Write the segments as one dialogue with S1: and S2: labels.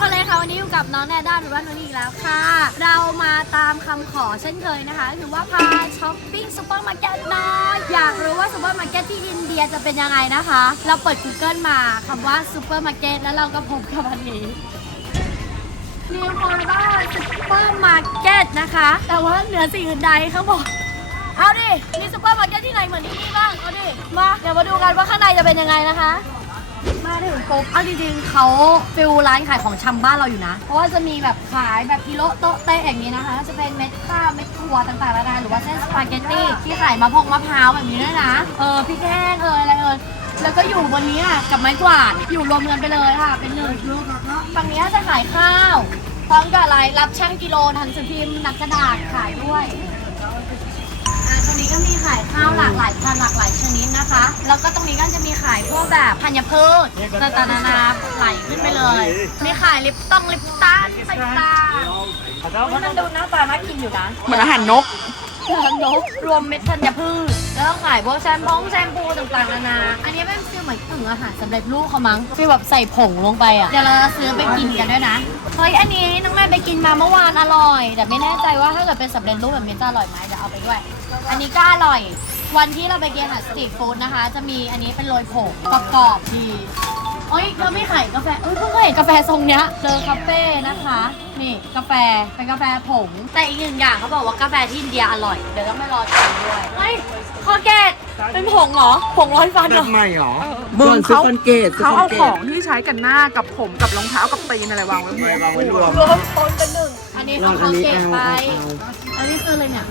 S1: คนเลยค่ะวันนี้อยู่กับน้องแนด้าหรือว่านุนอีกแล้วค่ะ เรามาตามคำขอเช่นเคยนะคะคือว่าพาช้อปปิ้งซูเปอร์มาร์เก็ตน้อยอยากรู้ว่าซูเปอร์มาร์เก็ตที่อินเดียจะเป็นยังไงนะคะ เราเปิด Google มาคำว่าซูเปอร์มาร์เก็ตแล้วเราก็พบกับอันนี้นิวโคราซูเปอร์มาร์เก็ตนะคะ แต่ว่าเหนือสิ่งอื่นใดเขาบอกเอาดิมีซูเปอร์มาร์เก็ตที่ไหนเหมือนที่นี่บ้างเอาดิมาเดี๋ยวมาดูกันว่าข้างในจะเป็นยังไงนะคะ มาถึงปุ๊บเอาจริงๆเขาฟิลร้านขายของชำบ้านเราอยู่นะ เพราะว่าจะมีแบบขายแบบกิโลโต๊ะเตะอย่างนี้นะคะ จะเป็นเม็ดข้าวเม็ดถั่วต่างๆนานาหรือว่าเส้นสปาเกตตี้ที่ขายมะพงมะพร้าวแบบนี้ด้วยนะ เออพริกแห้งเอออะไรเออแล้วก็อยู่บนนี้อะกับไม้กวาดอยู่รวมกันไปเลยค่ะ เป็นหนึ่งฝั่งนี้จะขายข้าวพร้อมกับอะไรรับช่างกิโลหนังสือพิมพ์หนักกระดาษขายด้วย รงนี้ก็มีขายข้าวหลากหลายพันหลากหลายชนิดนะคะ แล้วก็ตรงนี้ก็จะมีขายพวกแบบธัญพืชต่างๆนานาไหลขึ้นไปเลย มีขายลิปตองลิปสตันต่ามันดูหน้าตาน่ากินอยู่นะ
S2: เหมือนอาหารนก
S1: อาหารนกรวมเม็ดธัญพืช แล้วขายพวกแชมพงแชมพูต่างๆนานา อันนี้เป็นฟีลเหมือนถึงอาหารสำเร็จรูปเขามั้งฟีลแบบใส่ผงลงไปอะ เดี๋ยวเราจะซื้อไปกินกันด้วยนะ เฮ้ย อันนี้น้องแม่ไปกินมาเมื่อวานอร่อย แต่ไม่แน่ใจว่าถ้าเกิดเป็นสำเร็จรูปแบบนี้จะอร่อยไหมเดี๋ยวเอาไปด้วย อันนี้ก็อร่อย วันที่เราไปกินอาหารสตรีทฟู้ดนะคะ จะมีอันนี้เป็นโรยผงกรอบๆดีเอ้ยเราไม่ขายกาแฟเอ้ยเพิ่งเคยเห็นกาแฟทรงเนี้ยเจอคาเฟ่นะคะ นี่กาแฟเป็นกาแฟผง แต่อีกหนึ่งอย่างเขาบอกว่ากาแฟที่อินเดียอร่อย เดี๋ยวต้องไปรอชิมด้วยเฮ้ยคอแกตเป็นผงเหรอ ผงร้อนฟันเหรอ
S3: ใหม่หรอ
S2: มึงเขา
S3: คอนเกต
S2: เขาเอาของที่ใช้กันหน้ากับผมกับรองเท้ากับตีนอะไรวางไว้หมด
S3: วางไว้รวม
S1: รวมต้นเป็นหนึ่ง อันนี้
S3: รอ
S1: เขา
S3: บอันนี้
S1: เก็บ
S3: เอา
S1: ไป
S3: เอาเอา
S1: อันนี้คืออะไรเนี่ย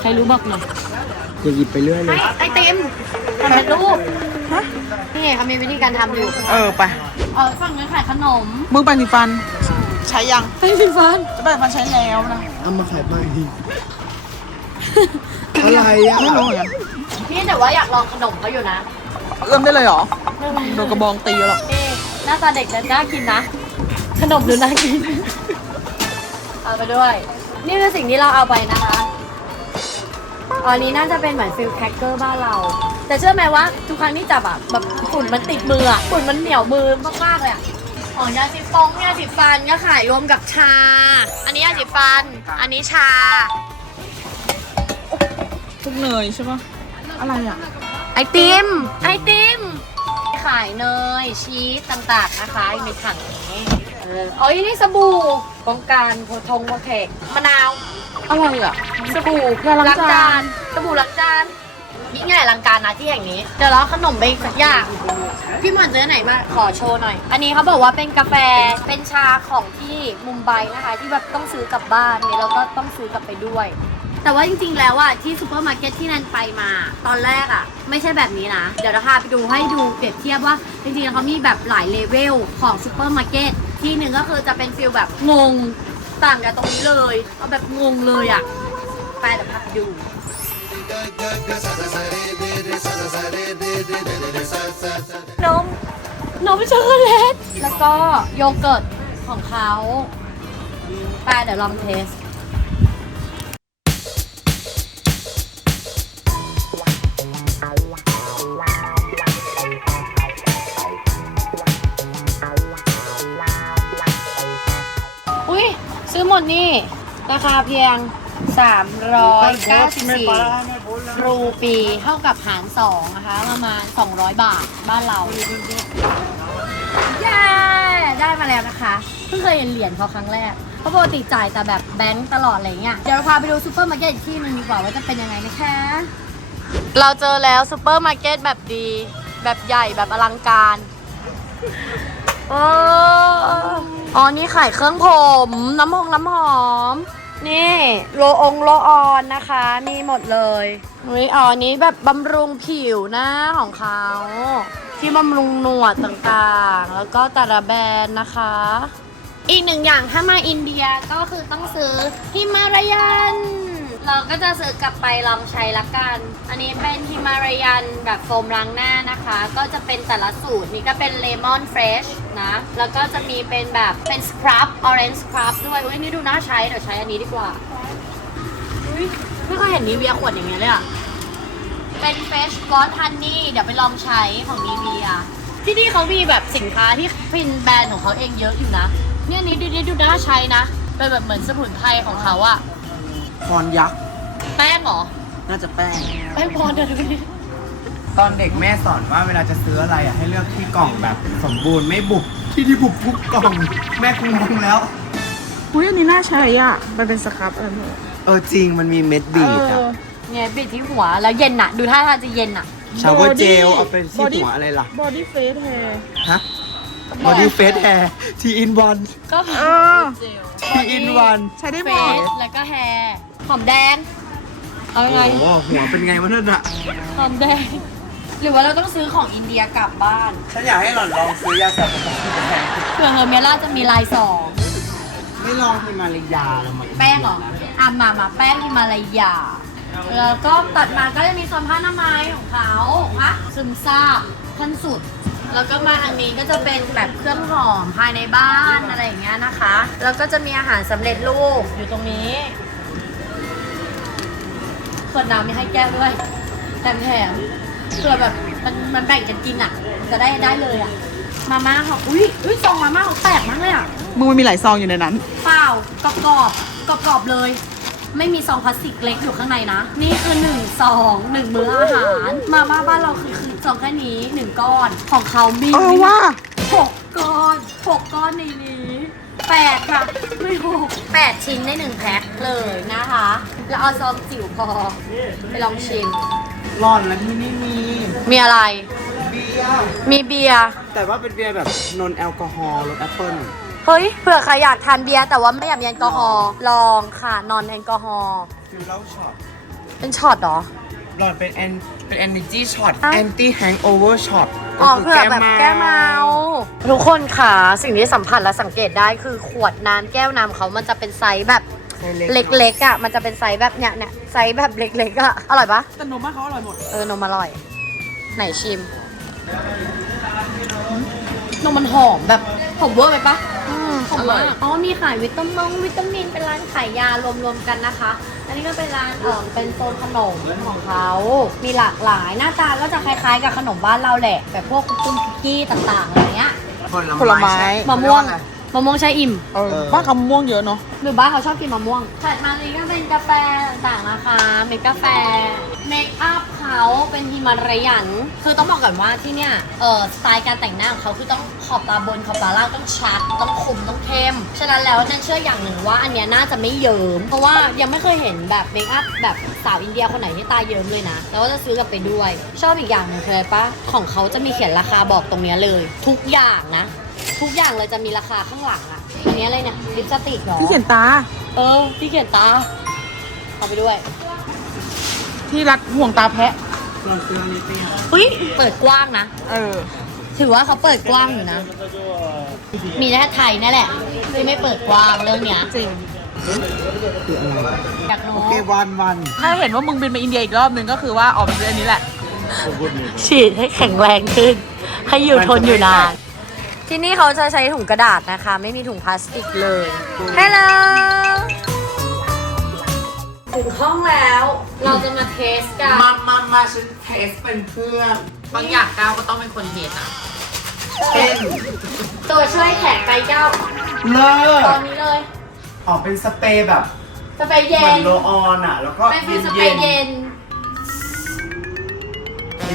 S1: ใครรู้บอกหน่อย
S3: อย่าหยิบไปเรื่อยเล
S1: ไอ้
S3: ย
S1: ไอติมทำเป็นรูปนี่ไงเขามีวิธีการทำอยู่
S2: เออไป
S1: เออฝั่งนั้นขายขนม
S2: มึงแปรงสีฟัน ใช้ยัง
S1: ไอติมฟัน
S2: จะแปรงฟันใช้แล้วนะ
S3: เอามาขายใหม่อะไรอะ
S2: ไม่รู้เหมือนกัน
S1: พี่แต่ว่าอยากลองขนมเขาอยู่นะ
S2: เอื้อมได้เลยเหรอโดนกระบองตีหรอก
S1: นี่หน้าตาเด็กแต่น่ากินนะ ขนมดูน่ากิน เอาไปด้วย นี่คือสิ่งที่เราเอาไปนะคะอันนี้น่าจะเป็นเหมือนฟิลแคคเกอร์บ้านเรา แต่เชื่อไหมว่าทุกครั้งที่จับอะแบบฝุ่นมันติดมืออะฝุ่นมันเหนียวมือมากๆเลยอะอ๋อยาสีฟองยาสีฟันก็ขายรวมกับชา อันนี้ยาสีฟัน อันนี้ชา
S2: ทุกเนยใช่ปะอะไรอะ
S1: ไอติม ไอติม ขายเนยชีสต่างๆนะคะอยู่ในถังนี้เอออ๋อนี่สบู่ ป้องกันโพทงโพเทคมะนาว
S2: อะไรอะ
S1: สบู่
S2: ยาล้างจาน
S1: สบู่ล้างจานยิ่งใหญ่ลังการนะที่แห่งนี้ เดี๋ยวเราเอาขนมไปอีกสักอย่าง พี่หมอนเจอไหนมาขอโชว์หน่อย อันนี้เขาบอกว่าเป็นกาแฟ เป็นชาของที่มุมไบนะคะ ที่แบบต้องซื้อกลับบ้านเนี่ยเราก็ต้องซื้อกลับไปด้วย แต่ว่าจริงๆ แล้วอะที่ซูเปอร์มาร์เก็ตที่นันไปมา ตอนแรกอะไม่ใช่แบบนี้นะ เดี๋ยวเราพาไปดูให้ดูเปรียบเทียบว่า จริงๆแล้วเขามีแบบหลายเลเวลของซูเปอร์มาร์เก็ต ที่หนึ่งก็คือจะเป็นฟิลแบบงงต่างกับตรงนี้เลย เอาแบบงงเลยอะไปเดี๋ยวพาไปดู นม นมช็อกโกแลตแล้วก็โยเกิร์ตของเขาไปเดี๋ยวลองเทส ดนี่ ราคาเพียง 394รูปีเท่ากับหารสองนะคะ ประมาณ 200 บาทบ้านเราเย้ ได้มาแล้วนะคะ เพิ่งเคยเห็นเหรียญเขาครั้งแรกเพราะปกติจ่ายแต่แบบแบงก์ตลอดอะไรเงี้ยเดี๋ยวเราพาไปดูซูเปอร์มาร์เก็ตอีกที่หนึงดีกว่าว่าจะเป็นยังไงนะคะ เราเจอแล้วซูเปอร์มาร์เก็ตแบบดี แบบใหญ่แบบอลังการ โอ้อ๋อ นี่ขายเครื่องผม น้ำหอมน้ำหอม นี่ โลองโลออนนะคะ มีหมดเลยอุ้ยอ๋ออันนี้แบบบำรุงผิวหน้าของเขา ที่บำรุงหนวดต่างๆ แล้วก็แต่ละแบรนด์นะคะ อีกหนึ่งอย่างถ้ามาอินเดียก็คือต้องซื้อฮิมารายัน เราก็จะซื้อกลับไปลองใช้ละกัน อันนี้เป็นฮิมารายันแบบโฟมล้างหน้านะคะ ก็จะเป็นแต่ละสูตร นี่ก็เป็นเลมอนเฟรชนะ แล้วก็จะมีเป็นแบบเป็นสครับออเรนจ์สครับด้วย อุ้ยนี่ดูน่าใช้ เดี๋ยวใช้อันนี้ดีกว่า อุ้ยไม่เคยเห็นนีเวียขวดอย่างเงี้ยเลยอะเป็นเฟชวอตฮันนี่ เดี๋ยวไปลองใช้ของนีเวีย ที่นี่เขามีแบบสินค้าที่เป็นแบรนด์ของเขาเองเยอะอยู่นะ เนี่ยอันนี้ดูนี่ดูน่าใช้นะ เป็นแบบเหมือนสมุนไพรของเขาอะ
S3: คอนยักษ์
S1: แป้งเหรอ
S3: น่าจะแป้ง
S1: แป้งพรเดี๋ยวดูดิ
S3: ตอนเด็กแม่สอนว่าเวลาจะซื้ออะไรอะให้เลือกที่กล่องแบบสมบูรณ์ไม่บุบที่ที่บุบทุกกล่อง แม่คงงงแล้ว
S2: อุ้ยอันนี้น่าใช้อะ มันเป็นสครับอะไรไม่รู้
S3: เออจริงมันมีเม็ดบีดอะ
S2: เออ
S1: เนี่ยบิดที่หัวแล้วเย็นอะดูท่าทางจะเย็นอะ
S3: ชาวเวอร์เจล
S2: Body
S3: เอาไปที่
S2: Body
S3: หัวอะไรล่ะ
S2: บอดี้เฟสแฮร์
S3: ฮะบอดี้เฟสแฮร์ทีอินวัน
S1: ก็
S2: เออ
S1: เจล
S3: ทีอินวัน
S2: ใช้ได้ห
S1: เฟ
S2: มด
S1: สแล้วก็แฮร์ หอมแดง เอา
S3: โอ้
S1: ยังไง
S3: โหหัวเป็นไงวะนั่นอะ
S1: หอมแดง หรือว่าเราต้องซื้อของอินเดียกลับบ้าน
S3: ฉันอยากให้หล่อนลองซื้อยาสระผมที่แพง
S1: เผื่อเฮอร์เมล่าจะมีลายสอง
S3: ไม่ลองฮิมาลายาแล้วมั้ง
S1: แป้งเหรออะมามาแป้งฮิมาลายา แล้วก็ตัดมาก็จะมีโซนผ้าอนามัยของเขาอะซึมซาบขั้นสุด แล้วก็มาทางนี้ก็จะเป็นแบบเครื่องหอมภายในบ้านอะไรอย่างเงี้ยนะคะ แล้วก็จะมีอาหารสำเร็จรูปอยู่ตรงนี้ ขวดน้ำมีให้แก้วด้วยแต่แถมเผื่อแบบมันมันแบ่งกันกินอะ จะได้ได้เลยอะ มาม่าเขาอุ้ยอุ้ยซองมาม่าเขาแปลกมากเลยอะ
S2: มึงมันมีหลายซองอยู่ในนั้น
S1: เปล่ากรอบกรอบกรอบกรอบๆเลย ไม่มีซองพลาสติกเล็กอยู่ข้างในนะ นี่คือหนึ่งซองหนึ่งมื้ออาหาร มาม่าบ้านเราคือคือซองแค่นี้หนึ่งก้อนของเขามี
S2: เออว่า
S1: หกก้อนหกก้อนในนี้แปดค่ะไม่หกแปดชิ้นในหนึ่งแพ็คเลยนะคะ แล้วเอาซองจิ๋วพอ ไปลองชิม
S3: หล่อนแล้วที่นี่มี
S1: มีอะไร
S3: เบียร์
S1: มีเบียร์
S3: แต่ว่าเป็นเบียร์แบบนนแอลกอฮอล์รสแอปเปิ้ล
S1: เฮ้ย เผื่อใครอยากทานเบียร์แต่ว่าไม่อยากมีแอลกอฮอล์ ลองค่ะนอนแอลกอฮอล์
S3: ฟิลเล่าช็อต
S1: เป็นช็อตเหรอ
S3: หล่อนเป็นแอนเป็น energy shot
S1: อะ
S3: anti hangover shot
S1: อ๋อเผื่อแบบแก้เมา ทุกคนค่ะ สิ่งที่สัมผัสและสังเกตได้คือขวดน้ำแก้วน้ำเขามันจะเป็นไซส์แบบ เล็กๆอะมันจะเป็นไซส์แบบเนี้ยเนี่ยไซส์แบบเล็กๆอะอร่อยปะ
S2: แต่นมบ้านเขาอร่อยหมด
S1: เออนมอร่อย ไหนชิม นมมันหอมแบบหอมเวอร์ไปปะหอมมากอ๋อมีขายวิตามินวิตามินเป็นร้านขายยารวมๆกันนะคะ อันนี้ก็เป็นร้านเออเป็นโซนขนมของเขามีหลากหลายหน้าตาก็จะคล้ายๆ กับขนมบ้านเราแหละแบบพวกคุกกี้คุกกี้ต่างๆอะไรเงี้ย
S2: ผลไม้
S3: ใช่
S1: มะม่วง มะม่วงใช้อิ่ม
S2: เออบ้านเขาม่วงเยอะเนาะ
S1: หรือบ้านเขาชอบกินมะม่วง ถัดมานี้ก็เป็นกาแฟต่างๆนะคะมีกาแฟ เมคอัพเขาเป็นฮิมารายัน คือต้องบอกก่อนว่าที่เนี่ย เออสไตล์การแต่งหน้าของเขาคือต้องขอบตาบนขอบตาล่างต้องชัด ต้องคมต้องเข้ม ฉะนั้นแล้วฉันเชื่ออย่างหนึ่งว่าอันเนี้ยน่าจะไม่เยิ้มเพราะว่ายังไม่เคยเห็นแบบเมคอัพแบบสาวอินเดียคนไหนที่ตาเยิ้มเลยนะ แล้วก็จะซื้อกลับไปด้วย ชอบอีกอย่างหนึ่งคืออะไรปะของเขาจะมีเขียนราคาบอกตรงเนี้ยเลย ทุกอย่างนะ ทุกอย่างเลยจะมีราคาข้างหลังอะอันนี้อะไรเนี่ยลิปสติกเหรอ
S2: ที่เขียนตา
S1: เออที่เขียนตาเอาไปด้วย
S2: ที่รัดห่วงตาแพะ
S3: หล่อนซื้ออันนี้เตี้ย
S1: อุ้ยเปิดกว้างนะ
S2: เออ
S1: ถือว่าเขาเปิดกว้างอยู่นะ มีแค่ไทยนั่นแหละ ที่ไม่เปิดกว้างเรื่องเนี้ย
S2: จริง
S3: คืออะไร
S1: อยากรู้
S3: โอเควันวัน
S2: ถ้าเห็นว่ามึงบินมาอินเดียอีกรอบนึงก็คือว่าออกมาซื้ออันนี้แหละ
S1: ฉีดให้แข็งแรงขึ้น ให้อยู่ทนอยู่นาน ที่นี่เขาจะใช้ถุงกระดาษนะคะ ไม่มีถุงพลาสติกเลยฮัลโหลถึงห้องแล้ว เราจะมาเทสกัน
S3: มามามาฉันเทสเป็นเพื่อน
S2: บางอย่างก้าวก็ต้องเป็นคนเห็นอะ
S3: เต้น
S1: ตัวช่วยแข็งไปเก้า
S3: เลิ
S1: ตอ
S3: ศ
S1: นนี้เลย
S3: ออกเป็นสเปรย์แบบ
S1: สเปรย์
S3: เห
S1: เย็
S3: มือนนโรลออนอะ แล้วก็
S1: เป็นฟิ
S3: เย็
S1: ล
S3: น
S1: สเปร
S3: เย็น
S1: ย์เย็น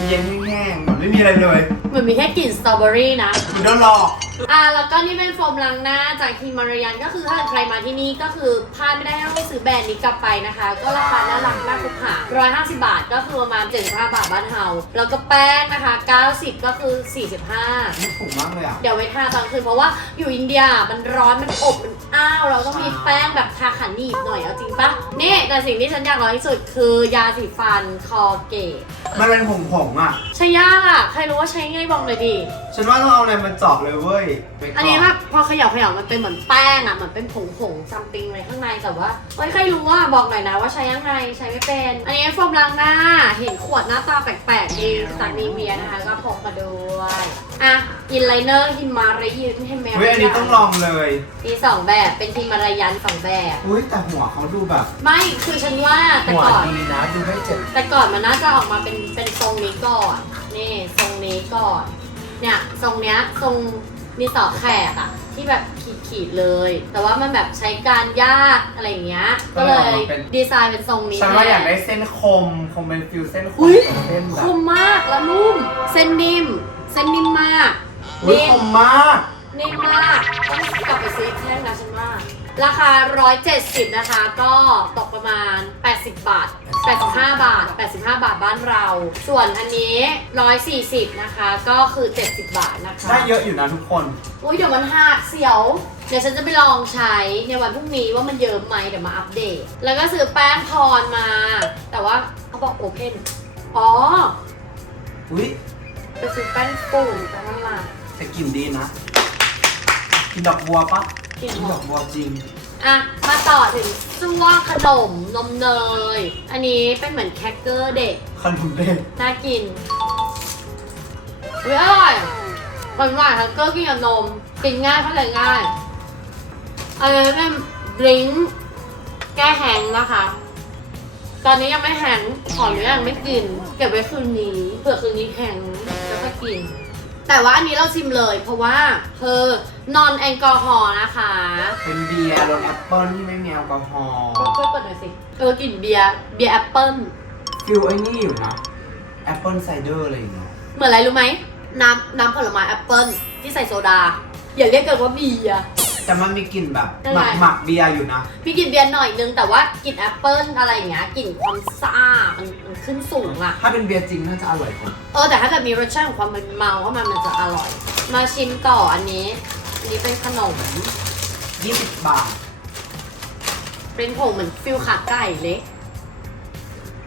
S3: เย็นๆแห้งๆเหมือนไม่มีอะไรเลย
S1: เหมือนมีแค่กลิ่นสตรอเบอรี่นะ
S3: คุณโดนหลอก
S1: อ่าแล้วก็นี่เป็นโฟมล้างหน้าจากฮิมารายันก็คือถ้าเกิดใครมาที่นี่ก็คือพลาดไม่ได้ต้องไปซื้อแบรนด์นี้กลับไปนะคะ ก็ราคาน่ารักมากทุกหาง150บาทก็คือประมาณ75บาทบ้านเฮาแล้วก็แป้งนะคะ90ก็คือ45
S3: นี่ถูกมากเลยอะ
S1: เดี๋ยวไว้ทาตอนคืนเพราะว่าอยู่อินเดียมันร้อนมันอบมันอ้าว เราต้องมีแป้งแบบทาขันหนีบหน่อยเอาจริงปะนี่แต่สิ่งที่ฉันอยากลองที่สุดคือยาสีฟันคอเกต
S3: มันเป็นผงผงๆอะ
S1: ใช้ยากอะใครรู้ว่าใช้ง่ายบอกเลยดิ
S3: ฉันว่าต้องเอาอะไรมาเจาะเลยเว้ยไปก่
S1: อันนี้แบบพอเขย่าเขย่ามันเป็นเหมือนแป้งอะเหมือนเป็นผงผงซัมติงอะไรข้างในแต่ว่าเฮ้ยใครรู้ว่าบอกหน่อยนะว่าใช้ยังไงใช้ไม่เป็น อันนี้โฟมล้างหน้าเห็นขวดหน้าตาแปลกๆดีจากนีเวียนะคะก็พกมาด้วยอะอินไลเนอร์ฮิมารายันเฮมเม
S3: เฮ้ยอันนี้ต้องลองเลย
S1: มีสองแบบเป็นฮิมารายันสองแบบ
S3: อุ้ยแต่หัวเขาดูแบบ
S1: ไม่คือฉันว่าแต่
S3: หัว
S1: ก่อน
S3: ดีนะดูไม่เจ็บ
S1: แต่ก่อนมันน่าจะออกมาเป็นเป็นทรงนี้ก่อนนี่ทรงนี้ก่อนเนี่ยทรงเนี้ยทรง มีสอแขกอะที่แบบขีดๆเลย แต่ว่ามันแบบใช้การยากอะไรอย่างเงี้ย ก็เลยดีไซน์เป็นทรงนี้
S3: ฉันว่าอยากได้เส้นคม คงเป็นฟิวเส้นคม
S1: อุ๊ย
S3: เส้นแบ
S1: ค
S3: บ
S1: มมากแล้วนุ่ม เส้นนิ่ม เส้นนิ่มมาก
S3: อุ๊ย
S1: นิ่
S3: ค
S1: ม
S3: มมาก
S1: นิ่มมากต้องกลับไปซื้ออีกแท่งนะฉันว่า ราคา 170 นะคะ ก็ตกประมาณ 80 บาท 85 บาท 85 บาทบ้านเรา ส่วนอันนี้ 140 นะคะ ก็คือ 70 บาทนะคะ
S3: ได้เยอะอยู่นะทุกคน
S1: อุ้ยเดี๋ยวมันหักเสียว เดี๋ยวฉันจะไปลองใช้ในวันพรุ่งนี้ว่ามันเยิ้มไหมเดี๋ยวมาอัปเดต แล้วก็ซื้อแป้งพรมา แต่ว่าเขาบอกโอเพนอ๋อ
S3: อุ้ย
S1: ไปซื้อแป้งฝุ่นแป้งน้ำมัน
S3: แต่กลิ่นดีนะกินดอกบัวปะ
S1: กลิ่น
S3: กิน
S1: ห
S3: ด
S1: อ
S3: อ
S1: ม
S3: กบัวจริง
S1: อะ มาต่อถึงซัวขนมนมเนย อันนี้เป็นเหมือนแครกเกอร์เด็ก
S3: ขนมเด็ก
S1: น่ากินอุ้ยอร่อยหวานหวานๆแครกเกอร์กินกับนม กินง่ายเข้าใจง่ายอันนี้เป็นดริงก์แก้แห้งก์นะคะ ตอนนี้ยังไม่แห้งก์ขออนุญาตยังไม่กิน เก็บไว้คืนนี้เผื่อคืนนี้แห้งก์แล้วก็กิน แต่ว่าอันนี้เราชิมเลย เพราะว่าเธอนอนแอลกอฮอล์นะคะ
S3: เป็นเบียร์รสแอปเปิ้ลที่ไม่มีแอลกอฮอล์
S1: ช่วยเปิดหน่อยสิ เออกลิ่นเบียร์เบียร์แอปเปิ้ล
S3: ฟิลไอ้นี่อยู่นะแอปเปิ้ลไซเดอร์อะไรอย่างเงี้ย
S1: เหมือนอะไรรู้ไหมน้ำน้ำผลไม้แอปเปิ้ลที่ใส่โซดา อย่าเรียกกันว่าเบียร์
S3: แต่มันมีกลิ่นแบบ
S1: ยัง
S3: ห
S1: ไง
S3: มักหมักเบียร์อยู่นะ
S1: พี่กินเบียร์หน่อยนึงแต่ว่ากลิ่นแอปเปิ้ลอะไรอย่างเงี้ยกลิ่นความซ่ามันมันขึ้นสูงอะ
S3: ถ้าเป็นเบียร์จริงน่าจะอร่อยกว่า
S1: เออแต่ถ้าเกิดมีรสชาติของความเป็นเมาเข้ามามันจะอร่อย มาชิมต่ออันนี้อันนี้เป็นขนม
S3: 20 บาท
S1: เป็นผงเหมือนฟิลขาไก่เล็ก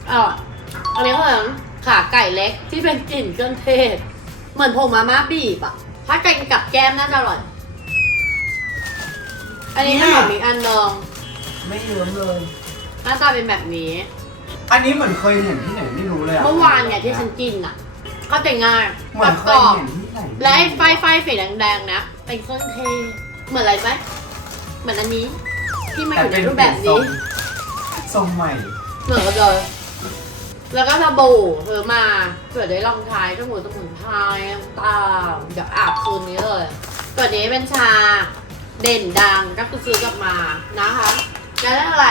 S1: เอออันนี้ก็เหมือนขาไก่เล็กที่เป็นกลิ่นเครื่องเทศ เหมือนผงมาม่าบีบอะถ้ากินกับแก้มน่าจะอร่อย อันนี้ขนมอีกอันหนึง
S3: ไม่เยิ้มเลย
S1: หน้าตาเป็นแบบนี้
S3: อันนี้เหมือนเคยเห็นที่ไหนไม่รู้เลยอะ
S1: เมื่อวานเนี่ยที่ฉันกินอะเข้าใจง่าย
S3: เหมือนเค
S1: กร
S3: ย
S1: อบ
S3: เห็นที่ไหน
S1: และไอ้ไฟไฟสีแดงๆนะเป็นเครื่องเทศเหมือนอะไรไหมเหมือนอันนี้ ที่มาอยู่ในรูปแบบนี้
S3: ทรงใหม่
S1: เหมือนกันเลยแล้วก็สบู่เธอมาเผื่อได้ลองใช้สมุนสมุนไพรต่างๆเดี๋ยวอาบคืนนี้เลยตัวนี้เป็นชา เด่นดังก็คือซื้อกลับมานะคะแล้วนั่นอะไร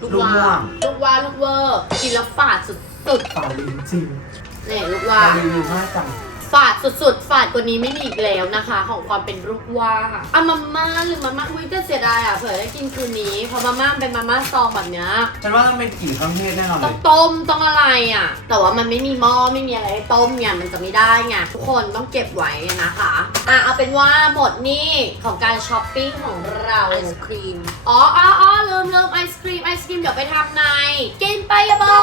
S3: ลูกม่วง
S1: ลูกว่าลูกเวอร์กินแล้วฝาดสุด
S3: ฝาลิ้นจริง
S1: ๆนี่ลูกว่า
S3: รีวิวมากจัง
S1: ฝาดสุดๆ ฝาดกว่านี้ไม่มีอีกแล้วนะคะ ของความเป็นลูกว่าค่ะอะมาม่าหรือมาม่าอุ้ยจะเสียดายอะเผื่อได้กินคืนนี้เพราะมาม่าเป็นมาม่าซองแบบเนี้ย
S3: ฉันว่าต้องเป็นกลิ่นเครื่องเทศแน่นอนเล
S1: ต้อง
S3: ย
S1: ต้มต้องอะไรอะ แต่ว่ามันไม่มีหม้อไม่มีอะไรให้ต้มเนี่ยมันจะไม่ได้ไงทุกคนต้องเก็บไว้นะคะอะเอาเป็นว่าหมดหนี่ของการช้อปปิ้งของเราไอศครีม อ๋ออ๋ออ๋อลืมลืมไอศครีมไอศครีมเดี๋ยวไปทำในกินไปยบอ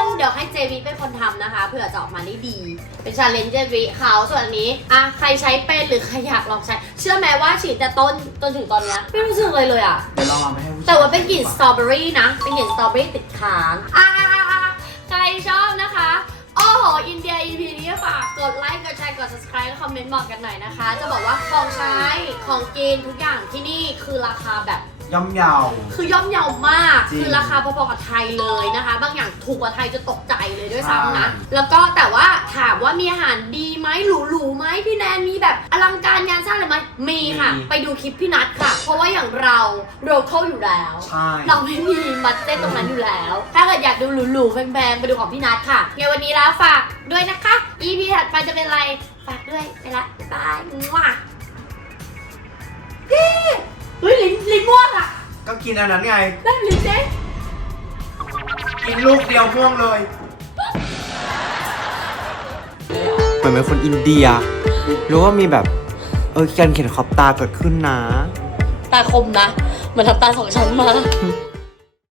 S1: นเดี๋ยวให้เจวิเป็นคนทำนะคะเผื่อจะออกมาได้ดี เป็นชาเลนจ์เจวิเขาส่วนอันนี้อะใครใช้เป็นหรือใครอยากลองใช้ เชื่อไหมว่าฉีดแต่ต้นจนถึงตอนเนี้ยไม่รู้สึกเลยเลยอะ
S3: เดี๋ยวลองเอาไปให้ผู้ชม
S1: แต่ว่าเป็นกลิ่นสตรอเบอรี่นะ เป็นกลิ่นสตรอเบอรี่ติดค้างอ่าใครชอบนะคะ โอ้โห อินเดีย EP นี้ฝากกดไลค์ กดแชร์ กด subscribe และคอมเมนต์บอกกันหน่อยนะคะ จะบอกว่าของใช้ ของกินทุกอย่างที่นี่คือราคาแบบ
S3: ย่อมเยาว
S1: คือย่อมเยาวมาก
S3: จริง
S1: คือราคาพอๆกับไทยเลยนะคะ บางอย่างถูกกว่าไทยจะตกใจเลยด้วยซ้ำนะ
S3: ใช่
S1: แล้วก็แต่ว่าถามว่ามีอาหารดีไหมหรูหรูๆไหมพี่แนนมีแบบอลังการงานสร้างอะไรไหมมีค่ะไปดูคลิปพี่นัทค่ะ เพราะว่าอย่างเราเราเข้าอยู่แล้ว
S3: ใช่
S1: เราไม่มีบัตเต้ตรงนั้นอยู่แล้ว ถ้าเกิดอยากดูหรูๆแพงๆ ไปดูของพี่นัทค่ะเดี๋ยววันนี้แล้วฝากด้วยนะคะ EP ถัดไปจะเป็นอะไร ฝากด้วยไปละบ๊ายบายมั่วเย้ เฮ้ยลิ้นลิ้นม่วงอะ
S3: ก็กินอันนั้นไง
S1: ได้ลิ้นเจ๊
S3: กินลูกเดียวม่วงเลย เหมือนเป็นคนอินเดีย รู้ว่ามีแบบ เออการเขียนขอบตาเกิดขึ้นนะ
S1: ตาคมนะ เหมือนทำตาสองชั้นมา